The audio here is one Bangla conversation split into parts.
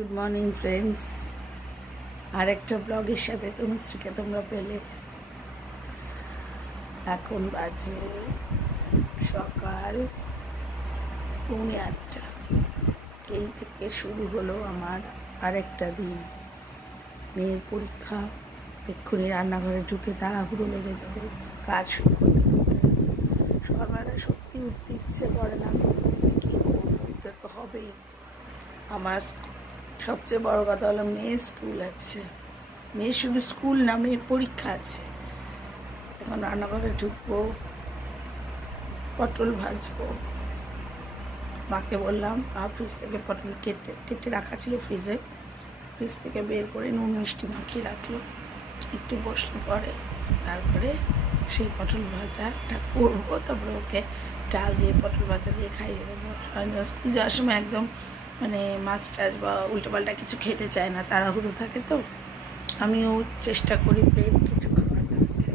গুড মর্নিং ফ্রেন্ডস, আর একটা ব্লগের সাথে তনুশ্রীকে তোমরা পেলে। এখন বাজে সকাল 8:30। এই থেকে শুরু হলো আমার আরেকটা দিন। মেয়ের পরীক্ষা, এক্ষুনি রান্নাঘরে ঢুকে তাড়াহুড়ো লেগে যাবে কাজ শুরু করতে করতে। সকালবেলা সত্যি উঠতে ইচ্ছে করে না, কী করবো, উঠতে তো হবেই। আমার সবচেয়ে বড় কথা হলো মেয়ের স্কুল আছে। মেয়ের শুধু স্কুল না, মেয়ের পরীক্ষা আছে। এখন রান্নাঘরে ঢুকবো, পটল ভাজবো। মাকে বললাম ফ্রিজ থেকে পটল কেটে রাখা ছিল ফ্রিজ থেকে বের করে নুন মিষ্টি মাখিয়ে রাখলো। একটু বসলে পরে তারপরে সেই পটল ভাজাটা করবো। তারপরে ওকে ডাল দিয়ে পটল ভাজা দিয়ে খাইয়ে দেবো। স্কুল যাওয়ার সময় একদম মাছ টাছ বা উল্টোপাল্টা কিছু খেতে চায় না, তাড়াহুড়ো থাকে। তো আমিও চেষ্টা করি প্লেট কিছু খাবার দাবার।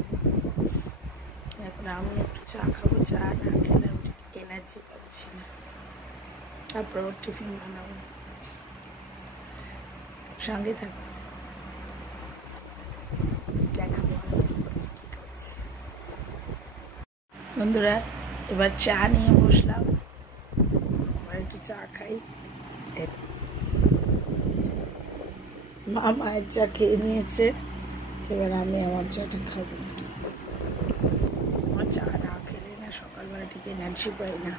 এখন আমি একটু চা খাবো, চা না খেলে আমি এনার্জি পাচ্ছি না। তারপর ওর টিফিন বানাবো, সঙ্গে থাকবো, দেখাবো কি করছি। বন্ধুরা, এবার চা নিয়ে বসলাম, এবার একটু চা খাই। মা মায়ের চা খেয়ে নিয়েছে, এবার আমি আমার চাটা খাবো। আমার চা না খেলে না সকালবেলা ঠিক এনার্জি পাই না।